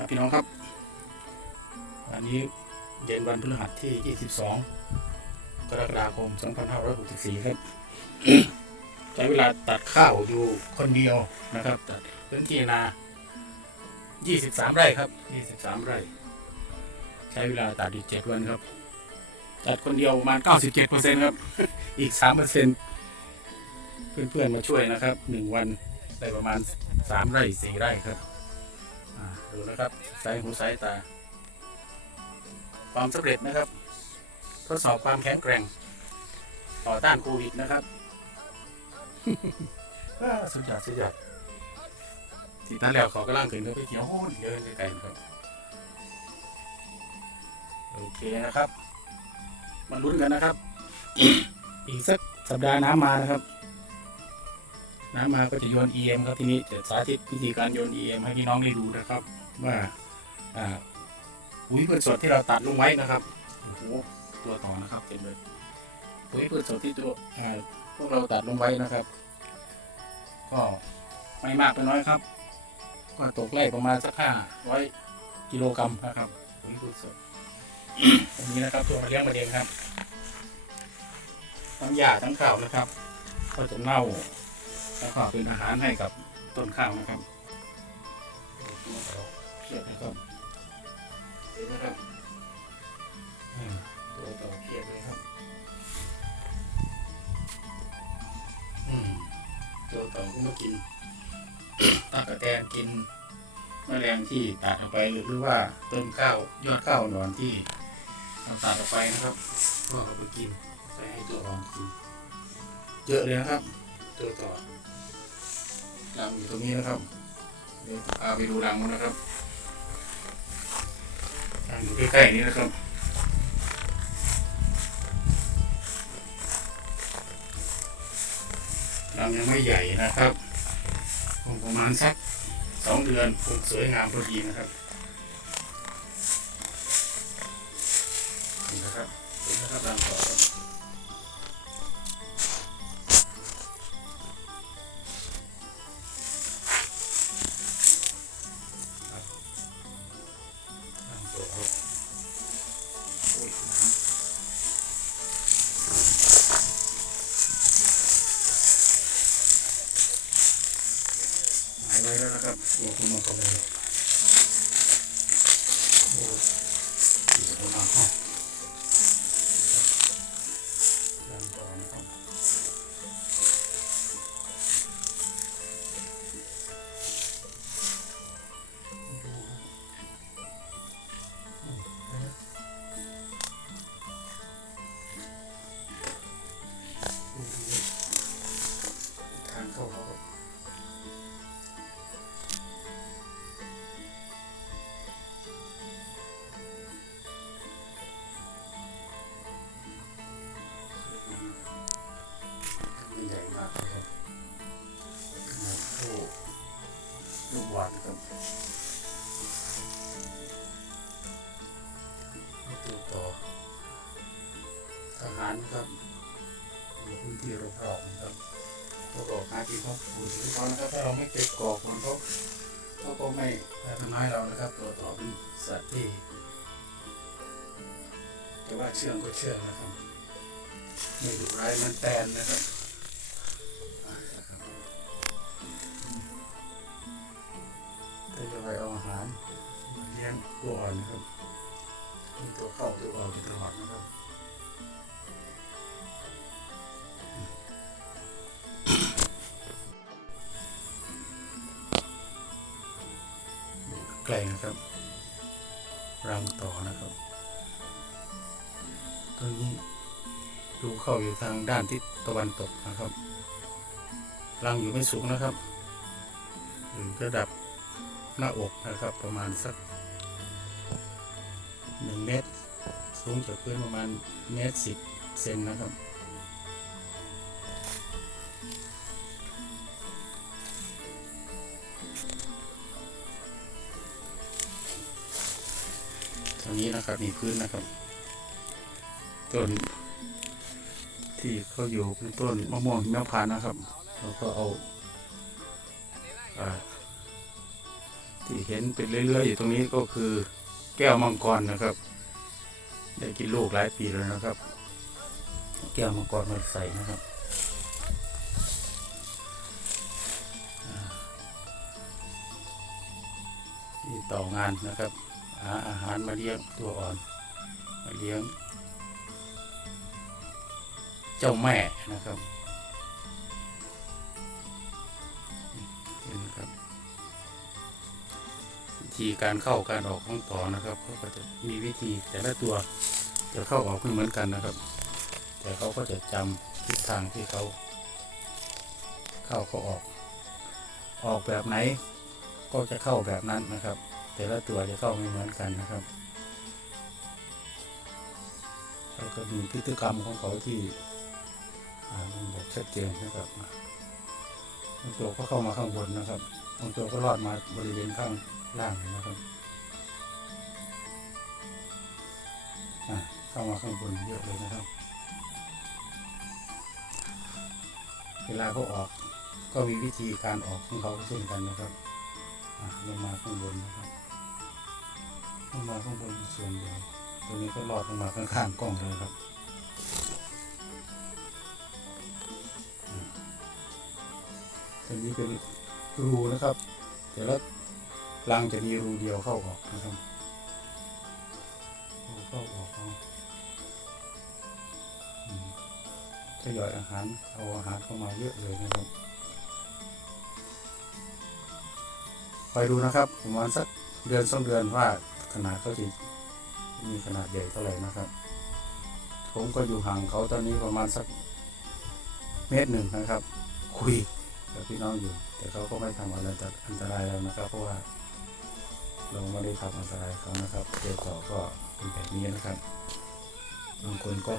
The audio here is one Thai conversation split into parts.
ครับพี่น้องครับ อันนี้เย็นวันพฤหัสที่ 22 กรกฎาคม 2564 ครับ ใช้เวลาตัดข้าวอยู่คนเดียวนะครับ ตัดพื้นที่นา 23 ไร่ครับ 23 ไร่ ใช้เวลาตัดอีก 7 วันครับ ตัดคนเดียวประมาณ 97%ครับ อีก 3%เพื่อนๆมาช่วยนะครับ 1 วันได้ประมาณ 3 ไร่ 4 ไร่ครับอ่า ดูนะครับสายหูสายตา ความสำเร็จนะครับ ทดสอบความแข็งแกร่ง ต่อต้านโควิดนะครับอ่าสุดยอดสุดยอดที่นั่นแล้วเขากำลังขึ้นไปเขียวโห้นเดินไกลๆนะครับโอเคนะครับมาลุ้นกันนะครับ อีกสักสัปดาห์น้ำมานะครับ น้ำมาก็จะโยน EM ครับทีนี้จะสาธิตวิธีการโยน EM ให้พี่น้องได้ดูนะครับ ว่าอ่าปุ๋ยพืชสดที่เราตัดลงไว้นะครับโอ้โหตัวต่อนะครับเต็มเลยปุ๋ยพืชสดที่ตัวอ่าพวกเราตัดลงไว้นะครับ ก็ไม่มากไปน้อยครับ ก็ตกไล่ประมาณสักห้าร้อยกิโลกรัมนะครับปุ๋ยพืชสดอันนี้นะครับตัวมาเลี้ยงมาเองครับทั้งหญ้าทั้งข้าวนะครับ ก็จะเน่าแล้วก็เป็นอาหารให้กับต้นข้าวนะครับ กระแตนกินแมลงที่ตัดออกไปหรือว่าต้นข้าวยอดข้าวหนอนที่เราตัดออกไปนะครับก็เอาไปกินไปให้ตัวอ่อนกินเยอะเลยนะครับตัวต่อรังอยู่ตรงนี้นะครับเดี๋ยวพาไปดูรังมันนะครับรังอยู่ใกล้ๆนี้นะครับรังยังไม่ใหญ่นะครับ ประมาณสักสองเดือนคงสวยงามพอดีนะครับ รอบๆนะครับเขาบอกหาที่เขาปลูกเขานะครับถ้าเราไม่เก็บกอกของเขาเขาก็ไม่ทำร้ายเรานะครับตัวต่อเป็นสัตว์ที่จะว่าเชื่องก็เชื่องนะครับไม่ดุร้ายมันแตนนะครับอ่านะครับถ้าจะไปเอาอาหารมาเลี้ยงตัวอ่อนนะครับมีตัวเข้าตัวออกตลอดนะครับ ไกลนะครับรังต่อนะครับตอนนี้ดูเข้าอยู่ทางด้านทิศตะวันตกนะครับรังอยู่ไม่สูงนะครับอยู่ระดับหน้าอกนะครับประมาณสักหนึ่งเมตร สูงจากพื้นประมาณเมตรสิบเซนนะครับ รงนี้นะครับมีพื้นนะครับ ต้น ที่เขาอยู่เป็นต้นมะม่วงหิมพานนะครับเราก็เอาอาที่เห็นเป็นเรื่อยๆอยู่ตรงนี้ก็คือแก้วมังกรนะครับ ได้กินลูกหลายปีแล้วนะครับ แก้วมังกรมาใส่นะครับที่ต่องานนะครับ หาอาหารมาเลี้ยงตัวอ่อน มาเลี้ยง เจ้าแม่นะครับเห็นะครับวิธีการเข้าการออกของต่อนะครับเขาก็จะมีวิธีแต่ละตัวจะเข้าออกไม่เหมือนกันนะครับ แต่เขาก็จะจำทิศทางที่เขาเข้าเขาออก ออกแบบไหนก็จะเข้าแบบนั้นนะครับ แต่ละตัวจะเข้าไม่เหมือนกันนะครับแล้วก็มีพฤติกรรมของเขาที่อ่ามันบชัดเจนนะครับบางตัวก็เข้ามาข้างบนนะครับบางตัวก็รอดมาบริเวณข้างล่างนะครับอ่าเข้ามาข้างบนเยอะเลยนะครับ เวลาเขาออกก็มีวิธีการออกของเขาเช่นกันนะครับลงมาข้างบนนะครับ ลงมาข้างบนส่วนใหญ่ตรงนี้ก็ลอดลงมาข้างๆกล้องเลยครับอะตรงนี้เป็นรูนะครับ แต่ละรังจะมีรูเดียวเข้าออกนะครับรูเข้าออกเอาทยอยอาหารเอาอาหารเข้ามาเยอะเลยนะครับคอยดูนะครับประมาณสักเดือนสองเดือนว่า ขนาดเขาจะมีขนาดใหญ่เท่าไหร่นะครับ ผมก็อยู่ห่างเขาตอนนี้ประมาณสักเมตรหนึ่งนะครับ คุยกับพี่น้องอยู่ แต่เขาก็ไม่ทำอะไรอันตรายแล้วนะครับ เพราะว่าเราไม่ได้ทำอันตรายเขานะครับเดี๋ยวต่อก็เป็นแบบนี้นะครับ บางคนก็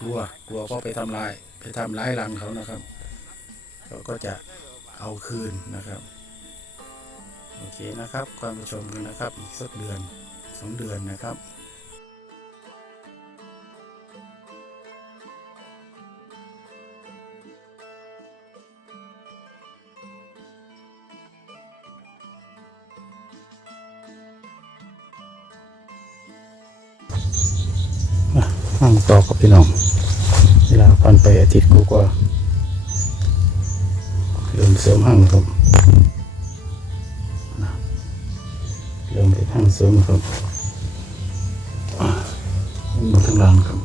กลัวกลัวก็ไปทำลาย ไปทำร้ายรังเขานะครับเขาก็จะเอาคืนนะครับ โอเคนะครับ ความผู้ชมกันนะครับ อีกสักเดือน สองเดือนนะครับห้างต่อกับพี่น้อง เวลาพันไปอาทิตย์กูก็เริ่มเสริมห้างครับเริ่มเป็นห้างเสริมครับ มาทั้งหลังครับ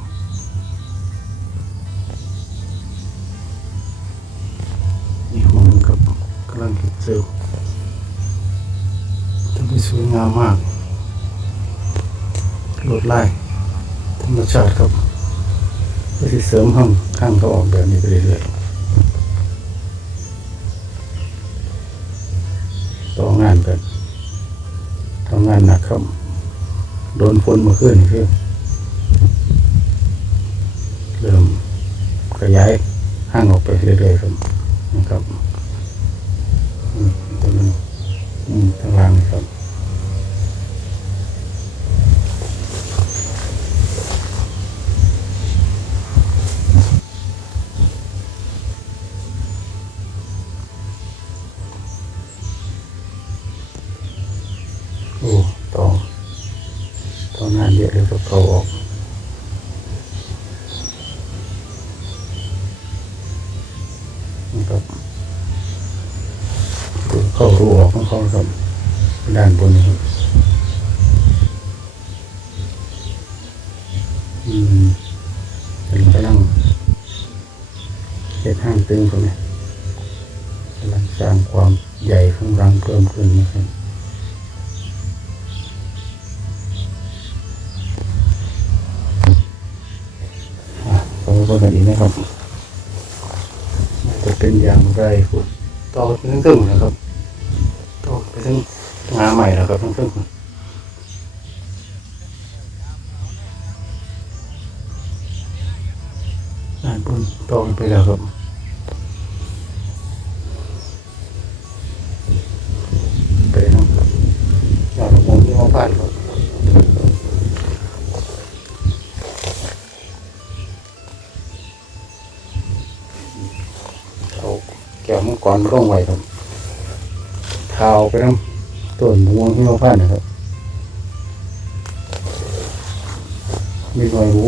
นี่ห้องครับกำลังเก็บเซลล์จะไปสวยงามมากลวดลายธรรมชาติครับเพื่อที่เสริมห้องข้างเขาออกแบบนี้ไปเรื่อยๆต่องานกันทำงานหนักครับ โดนฝนมาขึ้นนี่คือ เริ่มขยายห้างออกไปเรื่อยๆครับนะครับ นะครับเข้ารูออกของเขาครับ ด้านบนนี้ครับอืมเป็นกำลังเฮ็ดห้างตึงตรงนี้กำลังสร้างความใหญ่ของรังเพิ่มขึ้นนะครับอะเรามาดูกันอีกนะครับ เป็นอย่างไรพูดต่อไปทั้งครึ่งนะครับต่อไปทั้งงาใหม่แล้วครับทั้งครึ่งด้านบนต่อไปแล้วครับ เอาแก้วมังร่องไว้ครับเท้าไปน้ำต้นม่วงที่เราพลาดนะครับ มีหน่อยรู้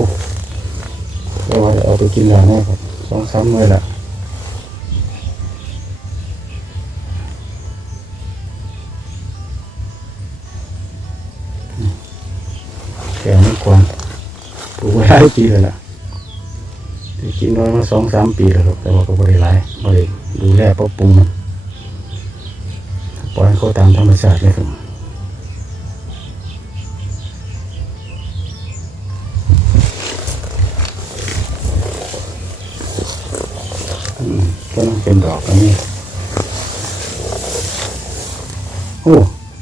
แต่ว่าเอาไปกินแล้วนะครับสองสามมื้อละแก่ไม่กวางปลูกไว้หลายปีแล้วล่ะกินน้อยมาสองสามปีแล้วครับแต่ว่าก็บริหลายบริ ดูแลปรับปรุงมันปล่อยให้เขาตามธรรมชาติเลยครับก็ต้องเป็นดอกอันนี้โอ้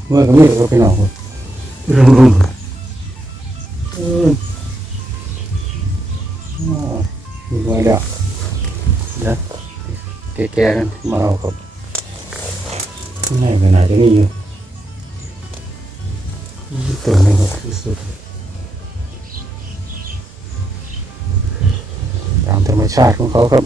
เมื่อก็ไม่รู้ว่าเป็นดอกรุ่มรุ่มๆเอออ๋อมีไว้แล้ว แก่ๆกันมาเอาครับข้างในขนาดจะมีอยู่นี่ตัวหนึงครับที่สุดตามธรรมชาติของเขาครับ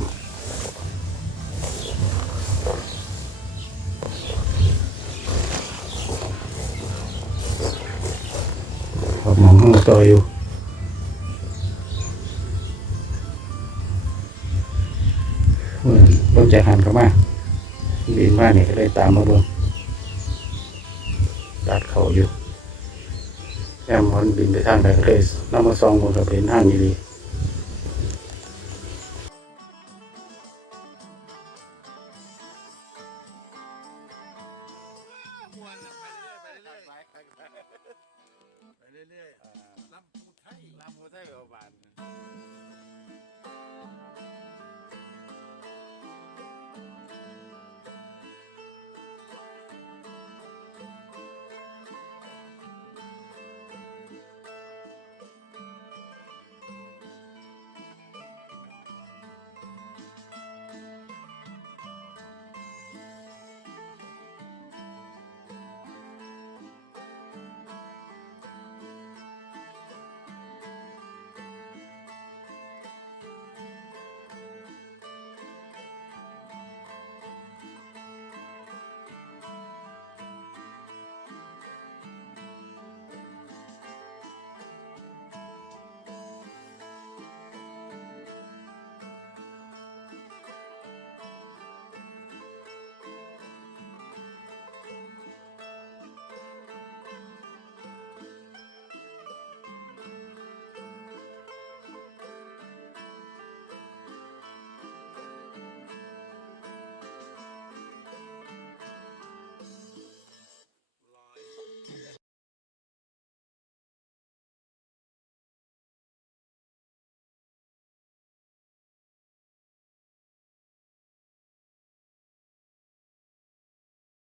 ครับมองห้องต่ออยู่ มือนรถจักรหันเข้ามาบินมาเนี่ยก็เลยตามมาเบิ่งตัดเขาอยู่แอมมันบินไปทางไหนก็เลยนำมาซองบนก็เป็นห้างอยู่ดี